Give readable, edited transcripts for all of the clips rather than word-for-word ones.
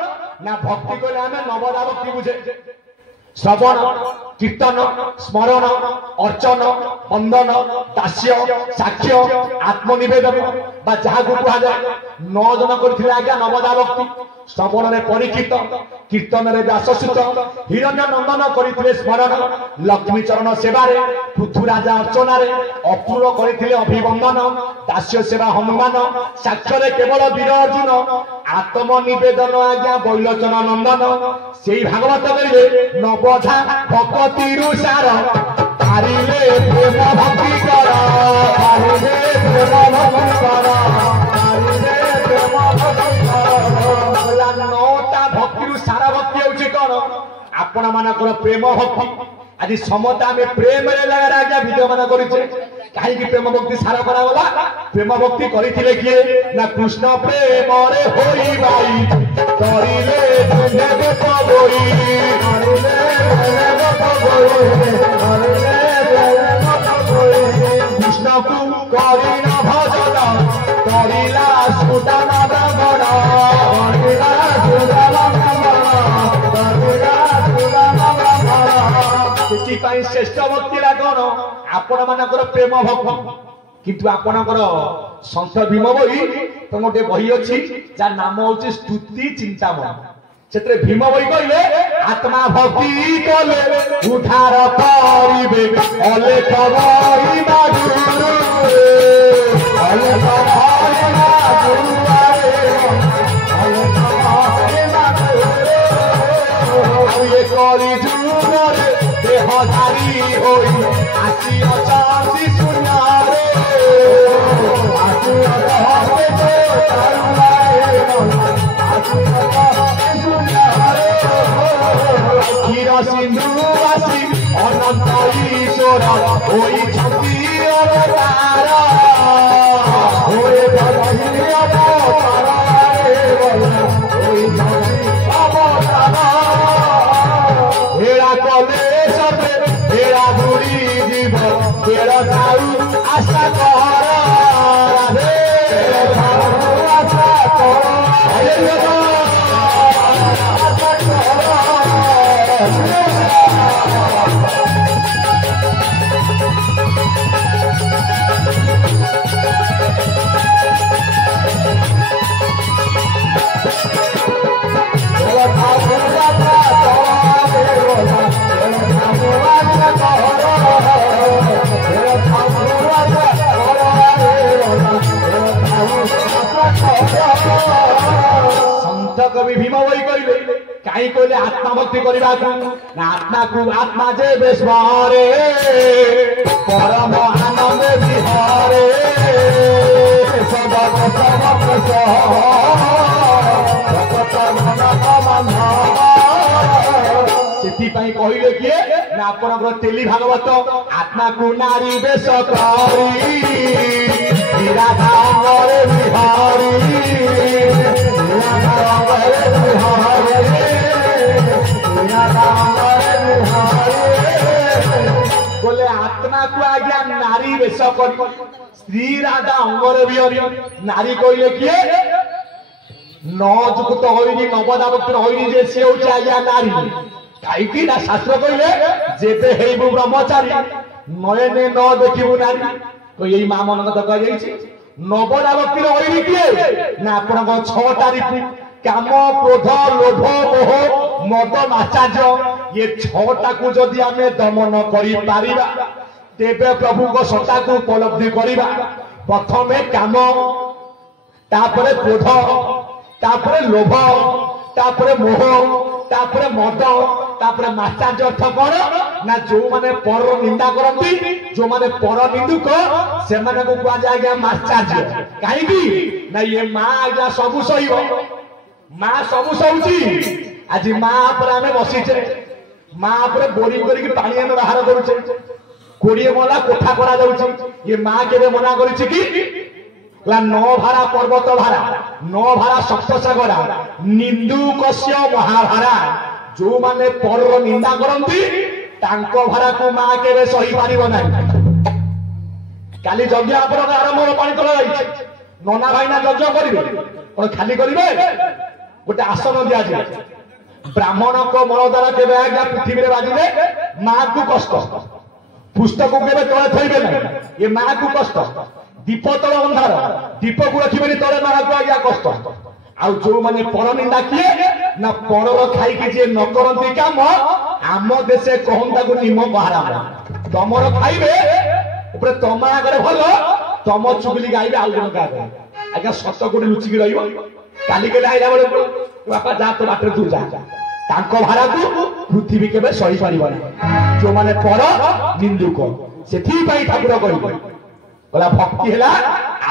ना भक्ति कहले आम नवदा भक्ति बुझे श्रवण कीर्तन स्मरण अर्चन बंदन दास्य साक्ष्य आत्मनिवेदन जहाँ को कह जाए 9 जन करथिले आज्ञा नवदा भक्ति श्रवण रे परीक्षित कीर्तन रे व्याससुत हिरण्य नंदन करथिले स्मरण लक्ष्मी चरण सेवा रे पृथ्वीराजा अर्चना रे अपूर्व करथिले अभिवंदन दास्य सेवा हनुमान साक्ष्य रे केवल वीर अर्जुन आत्मनिवेदन आज्ञा बैलोचन नंदन सेई भागवत करिले नवधा भक्ति रुसार पारिले प्रेम भक्ति कर पारिले प्रेम भक्ति कर पारिले प्रेम भक्ति कर नौटा भक्ति सारा भक्ति होउछि कोन आपण मानकर प्रेम भक्ति आज समता में प्रेम रे लगा आज्ञा विजय मान करिछे काहे कि प्रेम भक्ति सारा करा गला प्रेम भक्ति करिथिले किए ना कृष्ण प्रेम रे होई बाई करिले तुझे पबोई करिले तुझे पबोई कृष्ण को करिना भजन करिला सुदान ब्राह्मण करिला सुदान ब्राह्मण करिला सुदान ब्राह्मण सेपाई श्रेष्ठ भक्ति कौन आपण मानकर प्रेम भक्ति किंतु आपणकर संत भीम बही तो गोटे बही अच्छी जार नाम हूँ स्तुति चिंतामण से भीम बही कहले आत्मा भक्ति कले उद्धार करिबे अलेख महिमा गुरु अलेख महिमा गुरु अलेख महिमा गुरु ये करी जुगरे देहधारी होई आसी अचांति सुनारे आसी अचांति सुनारे आसी अचांति सुनारे क्षीर सिंधुवासी अनंत ईश्वर होई छंती अवतार होए धरती अवतार होई धरती अवतार हेरा कले सबे हेरा बुरी जीव हेरा ताऊ आशा कर रे हेरा ताऊ आशा कर संत कवि भीम वही कहले कहीं कहले आत्मा भक्ति करने आत्मा को आत्मा जे बेस्मारे परम आनंद विहारे सेथिपाई कहले किए ना आपनकर तेली भागवत आत्मा को नारी बेश करी विराधा अंगरे विहारी विराधा अंगरे विहारी विराधा अंगरे विहारी बोले आत्मा को आज्ञा नारी बेश कर स्त्री राधा अंगरे विहारी नारी कहले किए न जुगत होइनी नवदा भक्त होइनी जे से होछि आज्ञा नारी काईकी ना शास्त्र कहले जेबे हेबु ब्रह्मचारी नयने न देखिबु नारी तो यही मां मन कथा कह जाई नवदा भक्ति होइनी किए ना आपण को 6 तारीख काम क्रोध लोभ मोह मद आचार्य ये 6टा को जदि आमे दमन करि पारिबा तेबे प्रभु को सत्ता को उपलब्धि करिबा प्रथमे काम तापरे क्रोध तापरे लोभ तापरे मोह तापरे मद तापरे माचार्य अर्थ कौन ना जो माने पर निंदा करती जो माने पर निंदुक से माने को कहा जाए माचार्य कहीं ना ये माँ आज्ञा सबू सही माँ सबू सही आज माँ पर आम बसीचे माँ पर बोरिंग करके पानी आम बाहर करुचे 20 मला कोठा करा जाउची ये माँ केबे मना करिछि कि न भारा पर्वत भारा न भारा सप्त सागरा निंदुकस्य महाभारा जो माने पर निंदा करंती तांको भारा को माँ केबे सही पारिबो नाही काली यज्ञ आपन आरंभ पानी तला जाइछि नना भाईना यज्ञ करिवे कोन खाली करिवे गोटे आसन दिया जाए ब्राह्मण को मल द्वारा केवे आज्ञा पृथ्वी में बाजिले माँ को कष्ट पुस्तक को केवे तले थइबे ना ये माँ को कष्ट दीप तले अंधार दीप को रखिबे तले माँ को आज्ञा कष्ट आउ जो माने पर निंदा किए ना परर खाई के जे न करंती काम आम देशे कहंता को निम बहारा तमर खाइबे ऊपर तम आगे भल तम चुगली गाइबे आउ जन का आज्ञा सत कोटे लुचिक रहिबो काली के आइला बेले बापा जा तो बाटर तू जा तांको भाड़ा को पृथ्वी केबे सही पारिबनी जो माने पर निंदुक सेथि पई ठाकुर कहिबे बोला भक्ति हैला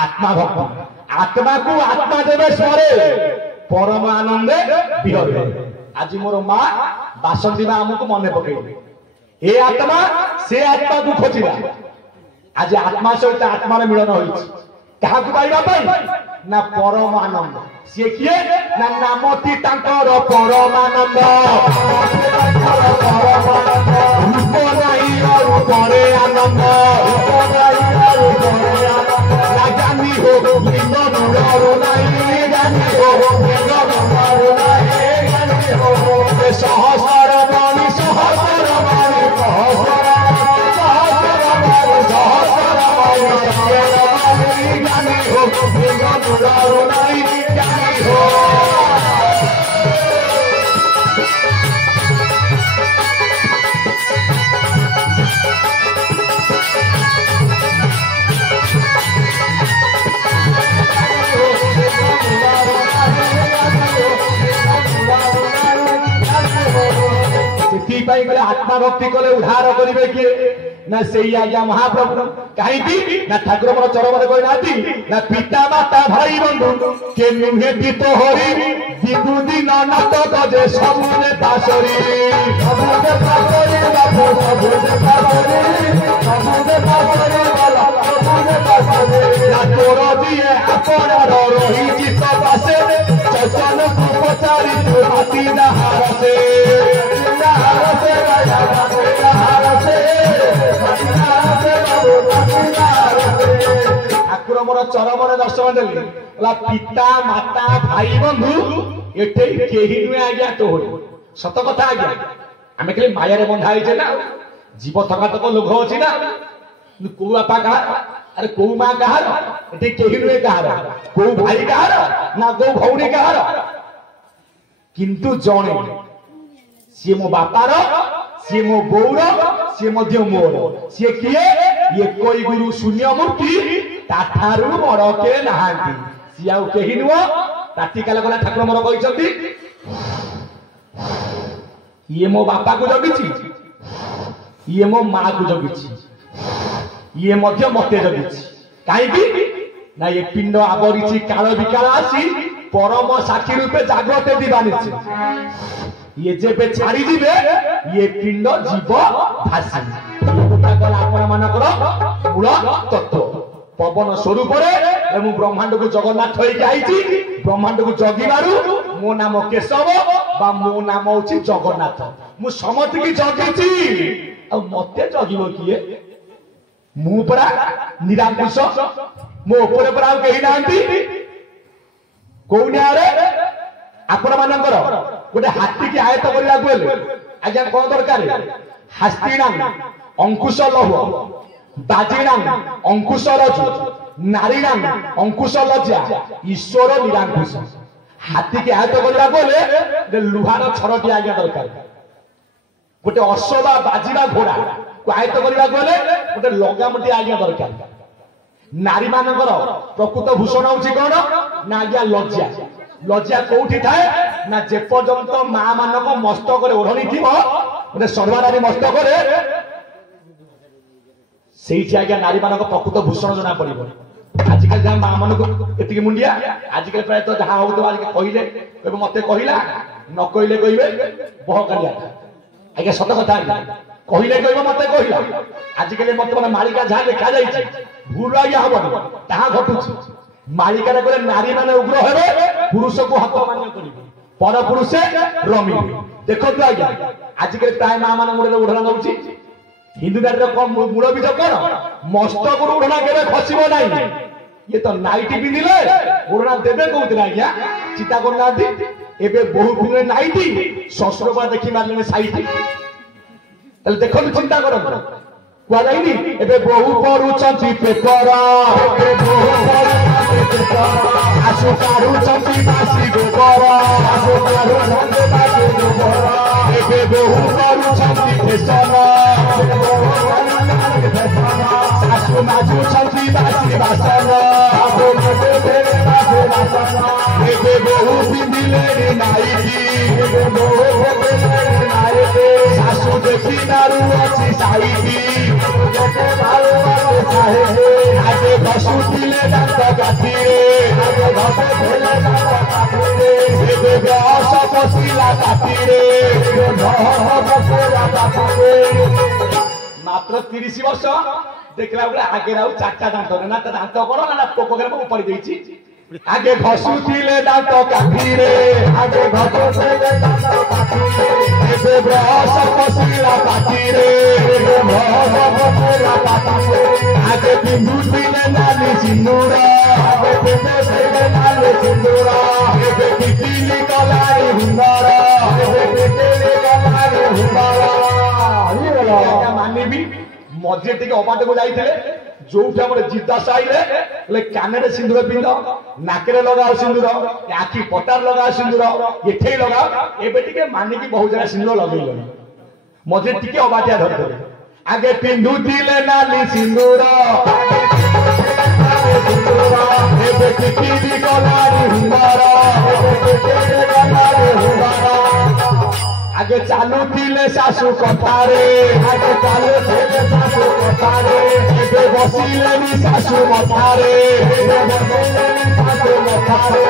आत्मा भक्ति आत्मा को आत्मा देवे स्मरे परम आनंदे बिहरे आज मोर माँ बासंती माँ हमको मने पकड़े ए आत्मा से आत्मा को खोजिला आज आत्मा सहित आत्मार मिलन होइछि कहा को पाइबा पाई ना परम आनंद से किए ना नामती तांकर परम आनंद रूप नहीं रूप रे आनंद रूप नहीं रूप रे आनंद जानी हो लिंग नुरो नहीं जानी हो लिंग नुरो नहीं जानी हो सहस्र मणि सहस्र मणि जानी हो लिंग नुरो नहीं जानी हो आत्मा भक्ति कले उद्धार करेंगे किए ना से आज्ञा महाप्रभु कहीं ना ठाकुर मोर चरम कहना ना पिता माता भाई बंधु के नुहे दीत हरि दिदु दिन नाटक जे सबुने पासरी सबुने पासरी बाबू सबुने पासरी सबुने पासरी वाला सबुने पासरी ना तोर दिए आपनार रही चित पासे चचन को पचारी तू हाथी नहार से ठाकुर मोर चरम दर्शन देली पिता माता भाई बंधु एठे केही नुहे आज्ञा तो हो सत कथा आज्ञा आमे खाली माया बंधा होइछे ना जीव थका तक लोभ अछि ना को बापा कहा अरे को माँ कहार एठे केही नुहे कहार को भाई कहार ना को भौणी कहार किंतु जणे सी मो बापार सी मो बौर सी मध्य मोर सी किए ये कोई गुरु शून्य मूर्ति ताठारु मोर के नहांती सी आउ केही नुह राति काले गला ठाकुर मोर कहिसंती ये मो बापा को जगिछि ये मो माँ को जगिछि ये मध्य मते जगिछि काहेकि ना ये पिंड आवरिछि काल विकाल आसी परम साक्षी रूपे जाग्रत दिबानिछि ये जेबे छाड़ी दिबे ये पिंड जीव भासी मूल तत्व पवन स्वरूप एवं ब्रह्मांड को जगन्नाथ ब्रह्मांड को जगिबारु मो नाम केशव बा मो नाम होछि जगन्नाथ मु समति की जगिछि आ मते जगिबो किए मु परा निराकुश मो ऊपर परा केही नांती कोउनिया रे आपण मानकर गोटे हाथी की आयत करला गले आज्ञा कोन दरकार हस्तीना अंकुश लौह बाजीना अंकुश रज नारीना अंकुश लज्जा ईश्वर निरांकुश हाथी की आयत करला गले लुहार छरटी आज्ञा दरकार गोटे अश्व बाजीरा घोड़ा को आयत करला गले गोटे लगामटी आज्ञा दरकार नारी मानकर प्रकृत भूषण होछि कोन ना आज्ञा लज्जा लज्जा कोठी थाए ना जे पर्यंत मां मानक मस्तक रे ओढ़नी थिबो गोटे सर्वनारी मस्तक रे सेही आज्ञा नारी मानक प्रकृत भूषण जना पड़िबो आजिकल जहाँ माँ मान को मुंडिया आजिकल प्राय तो जहाँ हो कहले कहते मत कहला न कहले कहे बहकालिया आज्ञा सत कथा कहले कह मत कहला आजिकल बर्तमान मालिका जहाँ देखा जाए भूल आज्ञा हम ता घटू मालिका कहे नारी मैंने उग्र हे पुरुष को हाथ मान्य कर पर पुरुषे रमी देखो आज्ञा आजिकल प्राय माँ मान मुंडे ओढ़ना नौ हिंदू नारी मूल बीज कौन मस्तक ओढ़ना के खसब ना ये तो नाइटी पिंधिले ओढ़ना देवे कहते आज्ञा चिंता करना एबे बहु पिने नाइटी शस्त्र बा देखि मारले साइटी तले देखो चिंता करो कुआ जाइनी एबे बहु परुचंती पेपर एबे बहु परुचंती पेपर आसु काढु चंती बासी गोबर आसु काढु चंती बासी गोबर एबे बहु परुचंती फेसन आसु माजु चंती बासी बासन आसु माजु चंती बासी बासन एबे बहु पिंदिले नाइटी एबे बहु पिंदिले नाइटी आसु देखि दारू अछि साइटी आगे घसु दिले दांत काटिरे आगे घसु दिले दांत काटिरे एबे घस पसिला काटिरे घस पसिला काटिरे मात्र 30 वर्ष देखला बेले आगे राउ चारटा दांत ना त दांत कोन ना पोको करे ऊपर देइछि आगे घसु दिले दांत काटिरे आगे घसु दिले दांत काटिरे एबे घस पसिला काटिरे घस पसिला काटिरे आगे बिंदु दिले नाली सिंदूरा आगे बिंदु दिले नाली सिंदूरा एबे कितिली कलारी हुंगारा एबे कितिली कलारी हुंगारा ये वाला मानिबी मजे टिके अपाटे को जाइथिले जोउठा हमर जिद्दा साइले ले काने रे सिंदूर पिंद नाकरे लगाओ सिंदूर आखी पटार लगाओ सिंदूर एठे लगाओ एबे टिके माने की बहुत जरा सिंदूर लगैलो मजे टिके अबाटिया धरते आगे पिंदु दिले नाली सिंदूर एबे कितिली कलारी हुंगारा एबे कितिली कलारी हुंगारा आगे चालू दिले सासु कथारे आगे चालू दिले सासु कथारे एबे बसिले नि सासु मथारे एबे बसिले नि सासु मथारे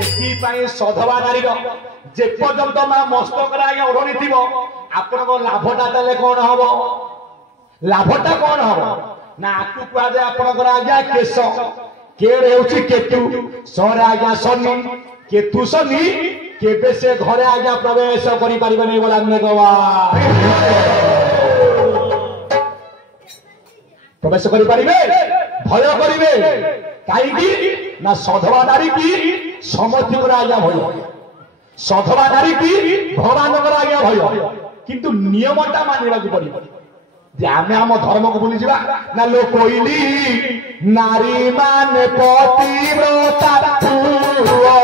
एथि पई सधवा नारीर जे पर्यंत मा मस्तक रा या ओढणी थिबो आपण को लाभटा तले कोन हबो लाभटा कोन हबो ना आकु कुआ जे आपण को आज्ञा केश केरे होची केतु सरे आज्ञा शनि केतु शनि केबे से घरे आज्ञा प्रवेश करि परिबे नै बोला ने गवा प्रवेश करि परिबे भय करिवे काई की ना सधवा नारी की समर्थि को आज्ञा भय सधवा नारी की भगवान को आज्ञा भय किंतु नियमटा मानिबा को पड़िबो जे आमे हम धर्म को भूली जिबा ना लो कोइली नारी माने पतिव्रता तुलो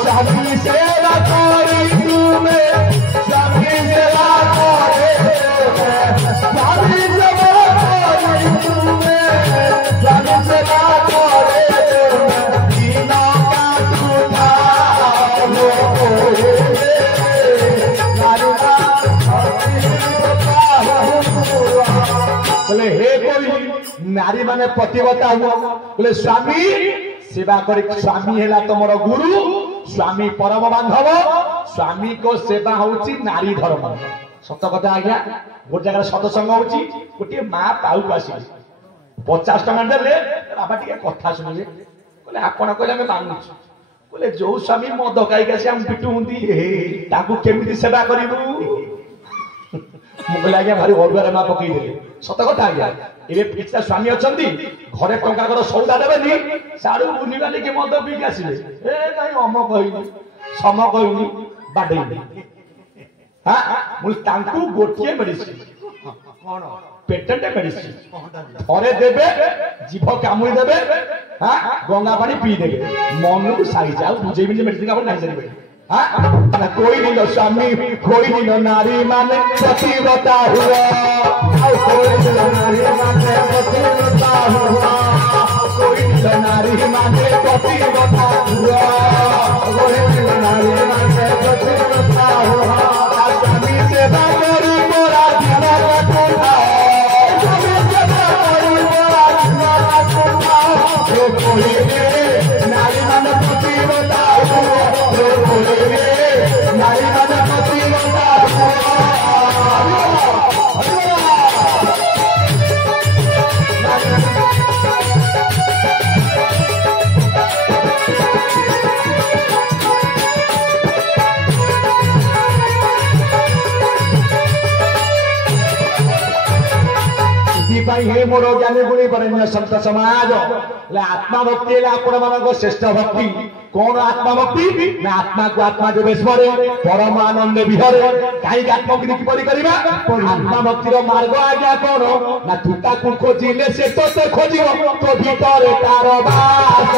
स्वामी सेवा करी तुम्हें स्वामी सेवा करे स्वामी सेवा करी तुम्हें स्वामी सेवा करे बिना का तुझा बोले हे कोई नारी माने पतिव्रता हुआ बोले स्वामी सेवा करी स्वामी हेला तमरो गुरु स्वामी परम बांधव स्वामी को सेवा होची नारी धर्म सत कथा आज्ञा गोटे जगह सत्संग होची गोटे मां पाउ आसी 50 टका देले बाबा टिके कथा सुनिले बोले आपण कहले हम मानु बोले जो स्वामी मद खाई के हम पिटु हुंदी हे ताकू केमिति सेवा करिबु मुगला आज्ञा भारी ओडुआरे मा पकई देले सत कथा आज्ञा एबे पिछला स्वामी अछंती घरे टंका कर सौदा देबेनी साडू बुनिवाली के मद पी के आसीले ए काई अम कहिनी सम कहिनी बाडेनी हां मुल तांकू गोटिए मेडिसिन कोन पेटेंट मेडिसिन थरे देबे जीभ कामुई देबे हां गंगा पानी पी देबे मनु साई जाऊ बुझेबी जे मेडिसिन आपण नाही जानिबे हां ना कोई नहीं स्वामी कोई नहीं नारी माने पतिव्रता हुआ और कोई नहीं नारी माने पतिव्रता हुआ कोई नहीं नारी माने पतिव्रता हुआ कोई नहीं नारी माने पतिव्रता हुआ स्वामी सेवा करी मोरा जीना रखा स्वामी सेवा करी मोरा जीना रखा कोई नारी माने पतिव्रता हुआ कोई नारी माने पतिव्रता हुआ हे मोर ज्ञानी गुणी बरेण्य संत समाज ले आत्मा भक्ति ले आपण मानको श्रेष्ठ भक्ति कौन आत्मा भक्ति ना आत्मा को आत्मा जो बेस्मरे परम आनंद विहरे काई आत्मज्ञानी की परि करिबा आत्मा भक्ति रो मार्ग आज्ञा कौन ना तुता को खोजिले से तो खोजिबो तो भीतर तार बास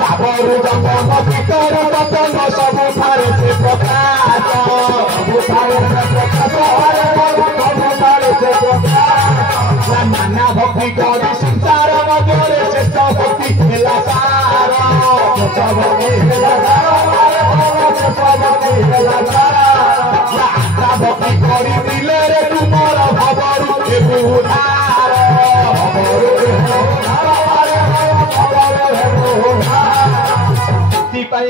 साबरु जंगम भीतर रतन सब थारे से प्रकाश सब थारे से प्रकाश नाना भक्ति करी संसार मध्यरे श्रेष्ठ भक्ति हेला सार सब हेला सार भक्ति करी दिले रे तुमर भवरु ए बुधार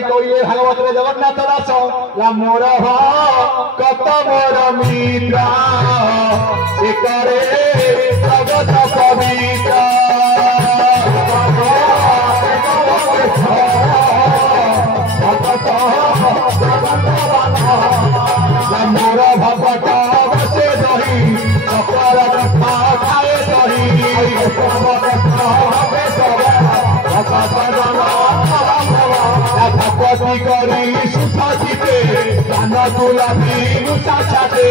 कहले भागवत रे जगन्नाथ दास ला मोर कत मोर मित्र से करे जगत पवित्र मोर भगत बसे दही सपर कथा खाए दही भगवती करी सुखा जीते कान तुलाबी मुसा छाते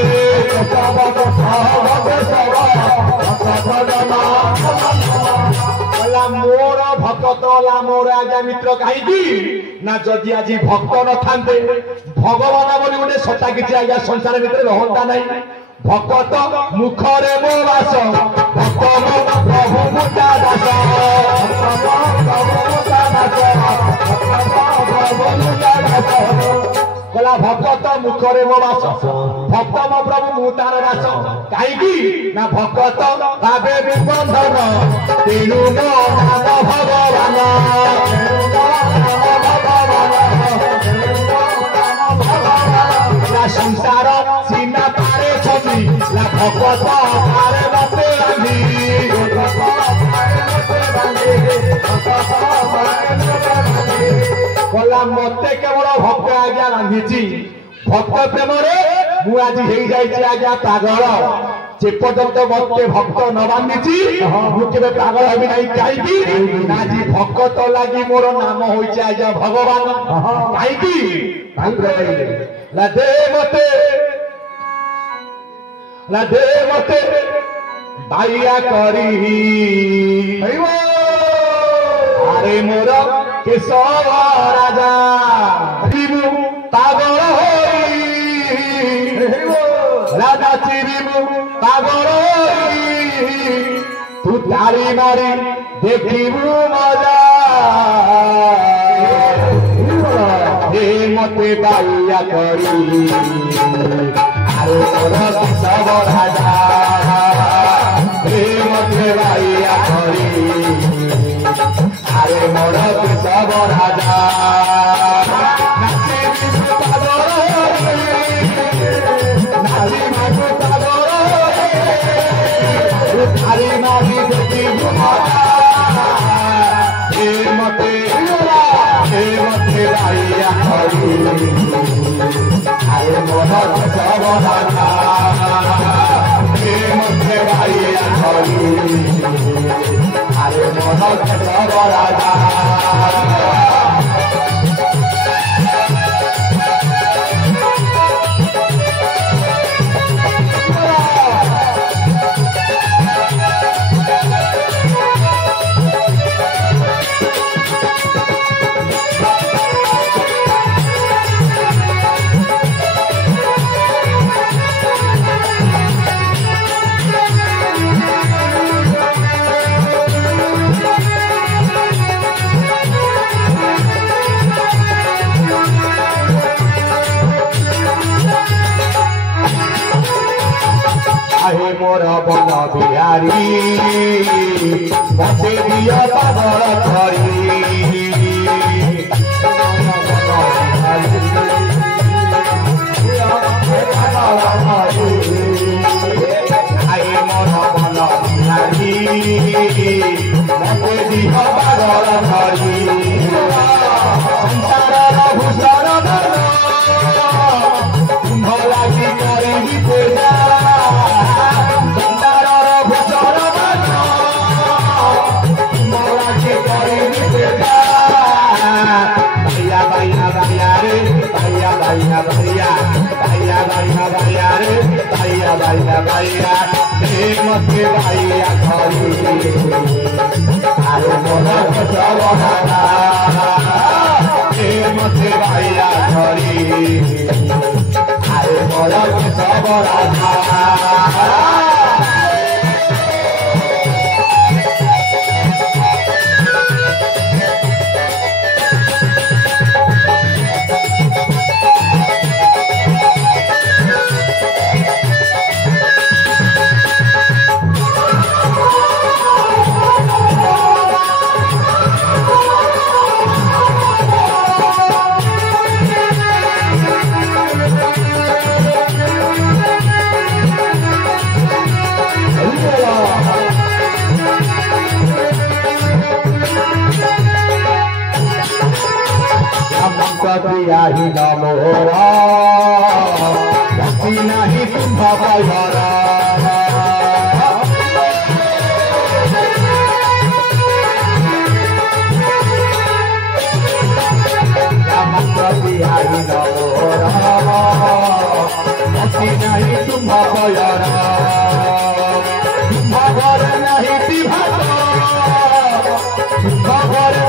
मोर भक्त ला मोर आज्ञा मित्र कहीं ना जदि आज भक्त न थांते भगवान बोली गोटे सता किसी आज्ञा संसार भितर रहंता नहीं भक्त मुखरे मो बास भक्त प्रभु मुता दास कला भक्त मुखरे मो बास भक्त मो प्रभु मुतार दास कहीं ना भक्त भावे निबंधन तेणु मो नाम भगवान संसार सीना पारे छवि ला भगवत पारे बाते कला मते केवल भक्त आज्ञा रांधि भक्त प्रेम मु आज हो जाए आज्ञा पागल जे पर्यंत मते भक्त न बांधि मुझे पागल हबी नहीं कहीं आज भक्त लगी मोर नाम हो भगवान कहीं दे मते बाइया करी अरे मोर केशव राजा पागल राजा चिरिमु पागल तू तारी मारी देखिबु मजा मते बाइया करी अरे मोर केशव राजा मते बाइया करी अरे मोर केशव राजा थारी मारी देखी मते बाइया करी अरे मोर केशव राजा मते बाइया करी अरे मोर केशव राजा मोर बन बिहारी मते दिया पागल करी आए मोर बन बिहारी मते दिया पागल करी संसार भूषण कुंभ लागी करे बाइया बाइया मते बाइया खरी अरे मोरा सब हारा मते बाइया खरी अरे मोरा सब राधा दिया ही नमोरा नहीं तुम भरा दिया ही नमोरा नहीं तुम भरा भर नहीं भर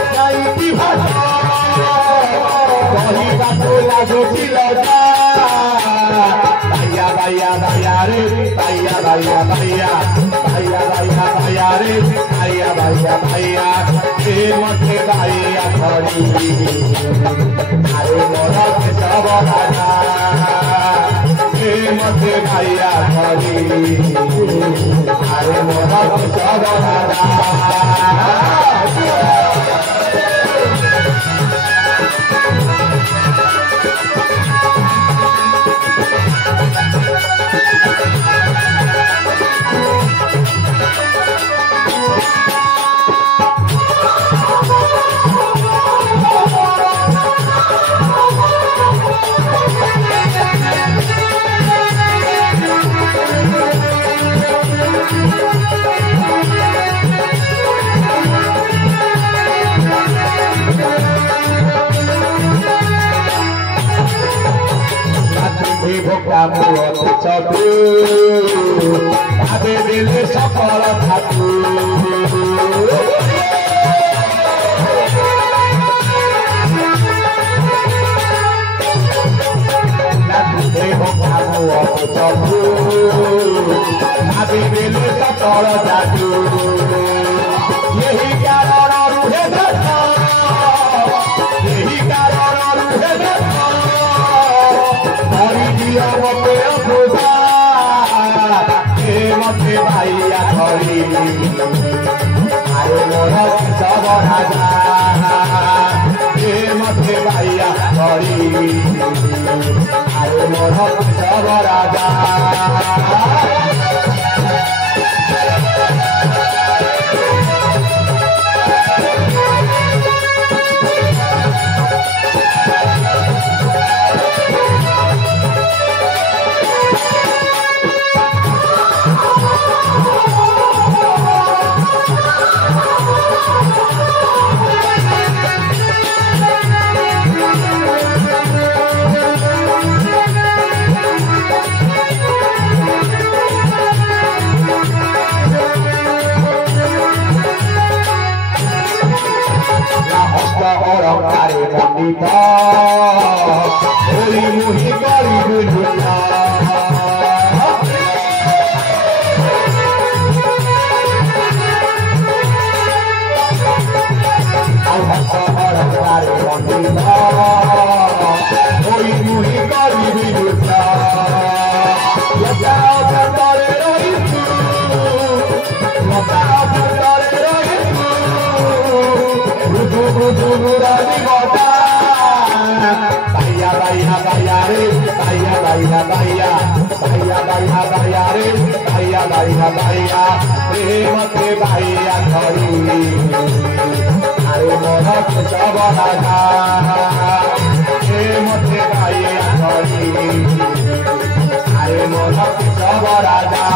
नहीं भैया भैया भैया रे भैया भैया भैया भैया भैया भैया रे भैया भैया भैया मते भैया खड़ी अरे मोरा सब राजा मते भैया खड़ी अरे मोरा सब राजा चतु भावे दिले सफल थाकु चतु भावे दिले सफल थाकु यही कारण रुहे यही कारण रुहे मते मते भैया खड़ी अरे मोरा सब राजा मते भैया खड़ी अरे मोरा सब राजा अहंकारे पंडित मुहि करी दुनिया अहंकारे पंडित मुहि करी दुनिया भैया भैया भैया रे भैया भैया भैया भैया भैया भैया रे भैया भैया भैया मते भैया खड़ी अरे मोरा सब राजा मते भैया खड़ी अरे मोरा सब राजा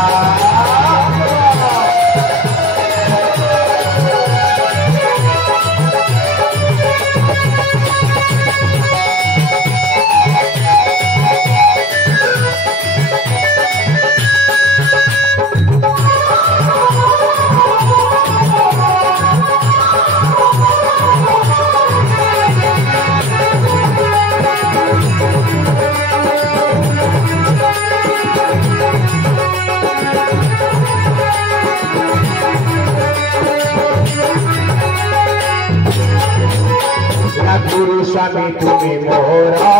स्वामी तुम्हें मोरा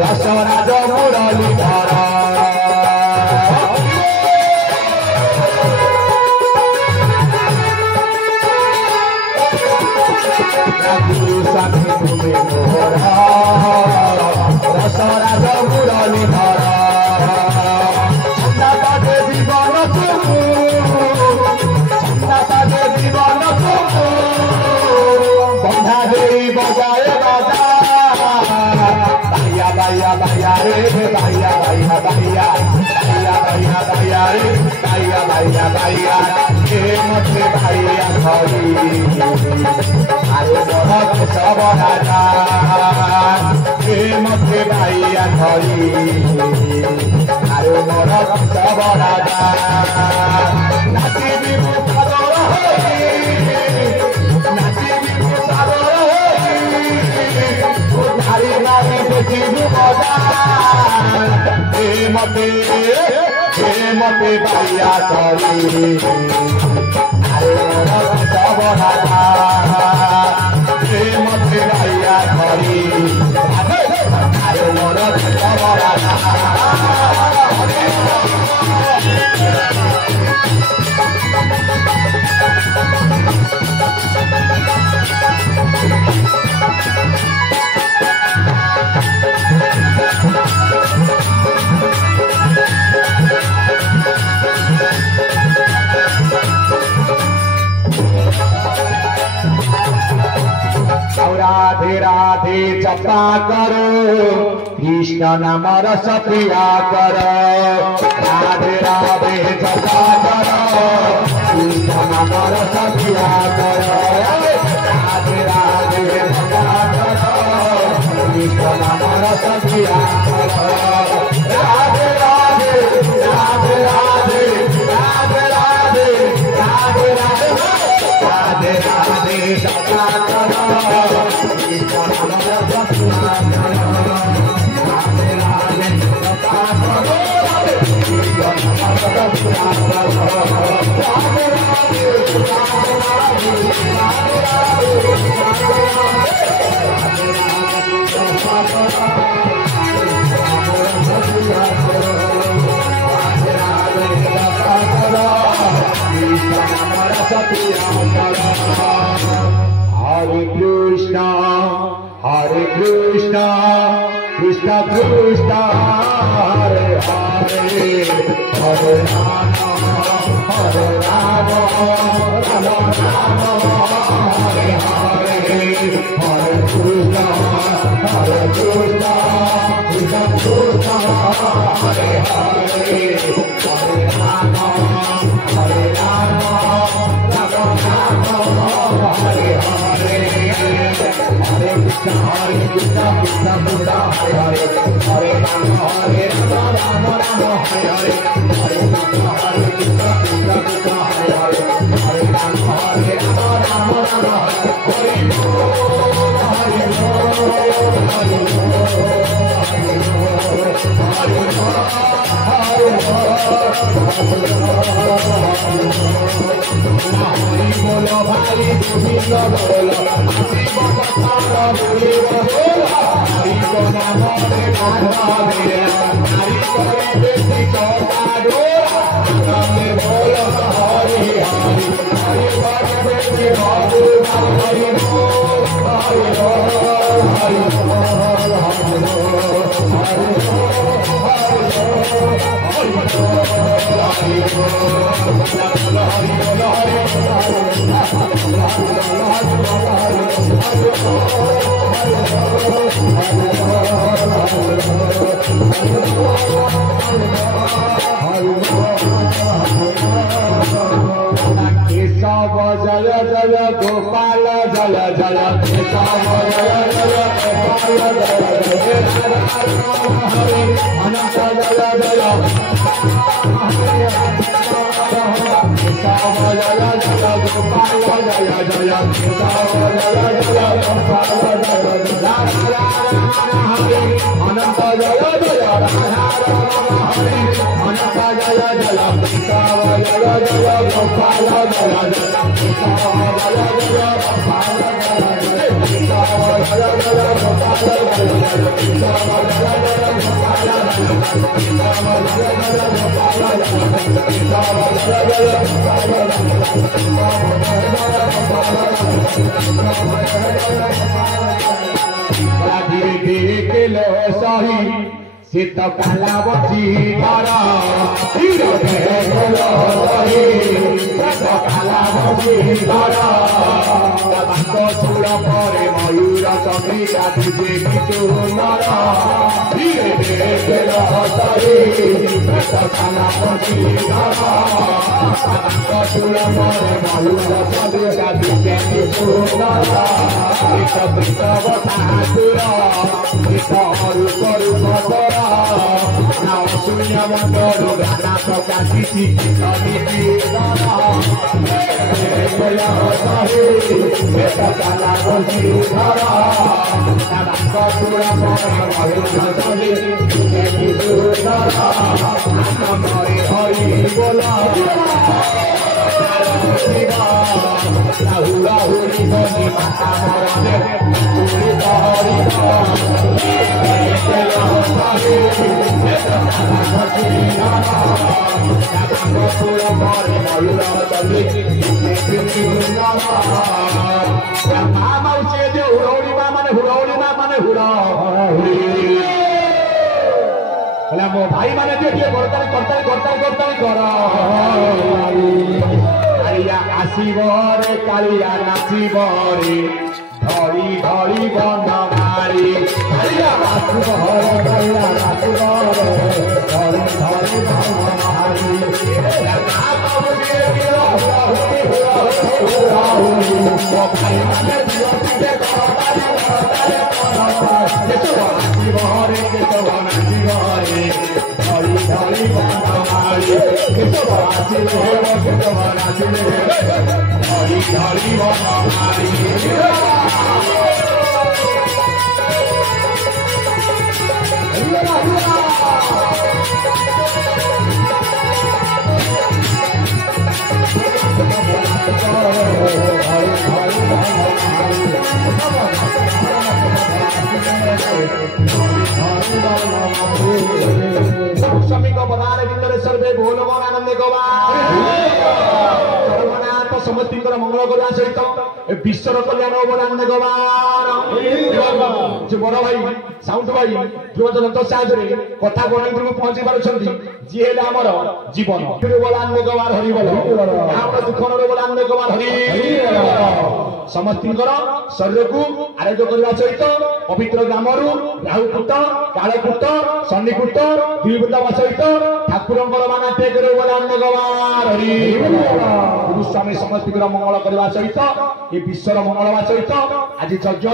रसराज मुरलीधर गुरु स्वामी तुम्हें मोरा रसराज मुरलीधर छंदापदे जीवन तुमु छंदापदे जीवन तुमु बंधा देई बजाए बाजा बाया बाया रे बाया बाया बाया बाया बाया बाया रे बाया बाया बाया के मते भाइया धरी आरे बहत सब राजा के मते भाइया धरी आरे बहत सब राजा नाची बिमु सागर होई नाची बिमु सागर होई नारी नारी देखिबु मजा मते भाइया धरी आरे बहत सब राजा मते भाइया धरी आरे बहत सब राजा राधे राधे जपा करो कृष्ण नाम रस प्रिया करो राधे राधे जपा करो कृष्ण नाम रस प्रिया करो राधे राधे जपा करो कृष्ण नाम रस प्रिया करो राधे राधे राधे राधे राधे राधे राधे राधे राधे राधे जपा करो Hare Krishna, Krishna Krishna, Hare Hare, Hare Rama, Hare Rama, Rama Rama, Hare Hare, Hare Krishna, Krishna Krishna, Hare Hare, Hare Rama, Rama Rama, Hare Hare. Hare Krishna, Krishna Krishna, Hare Hare, Hare Rama, Rama Rama, Hare Hare, Hare Krishna, Krishna Krishna, Hare Hare, Hare Rama, Rama Rama, Hare बोलो भाई तुम्ही बोलो हरि को नाम रे गाना रे हरि करे बेटी चौका डोरा नामे बोलो हरि हरि हरि करे बेटी बाबू हरि बोल हरि बोल हरि बोल हरि केशव जय जय गोपाल जय जय केशव जय जय गोपाल जय जय हरे अनंत जय जय केशव जय जय गोपाल जय जय केशव जय जय गोपाल जय जय हरे अनंत जय जय राधा हरे अनंत जय शीत काला बची घर हीरो काला बची घर चूड़ पर मयूर चंद्रिका तुझे किशु नर धीरे धीरे काला बची घर चूड़ पर मयूर चंद्रिका तुझे किशु नर शून्य मंडल गाना प्रकाशित हरि बोला राहुला हुरी बनी माता मरदे मो भाई माने करताली कर आसबरे कालिया नाचबरे धरी धरी बन मारी आसबरे कालिया नाचबरे धरी धरी बन मारी समस्तीकर मंगल करने सहित विश्वर कल्याण आनंद गवार बड़ भाई साउंड भाई ध्रुव साहय कथा गणित पहुंची पार्टी जी आमर जीवन बोला आनंद गवार हरिबल दुखन बोला आनंद गवार हरि समस्तीकर शरीर को आरोग्य करने सहित पवित्र ग्राम राहुकूट कालकूट शनिकूट दुईबुता सहित ठाकुर माना टेक बोला आनंद गवार हरि गुरुस्वामी समस्तीकर मंगल करने सहित ये विश्वर मंगल सहित आज यज्ञ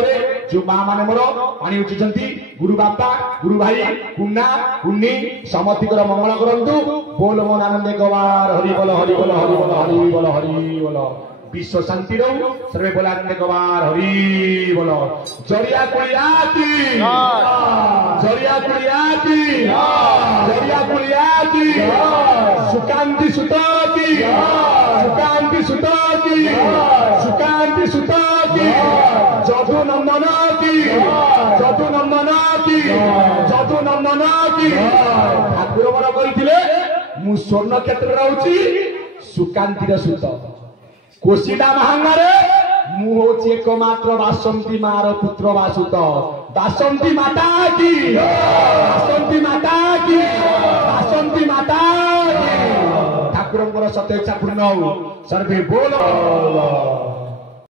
जो माँ मैंने मोर पानी उठिंट गुरु बापा गुरु भाई कुन्ना कुन्नी समस्तीकर मंगल करंतु बोल मन आनंद गवार हरि बोल हरि बोल हरि बोल हरि बोल हरि बोल विश्व शांति रहो सर्वे बोल आनंद गवार हरि बोल जरिया कुलियाती जरिया कुलियाती जरिया कुलियाती सुकांति सुताकी सुकांति सुताकी सुकांति सुताकी जदु नंदना की जदु नंदना की जदु नंदना की ठाकुर मन कही मु स्वर्ण क्षेत्र रहूची सुकांतिर सुत कोशिला महांगारे मु होची एकमात्र बासंती मार पुत्र बासुत बासंती माता की बासंती माता की बासंती माता की ठाकुर सत्य इच्छा पूर्ण हो सर्वे बोल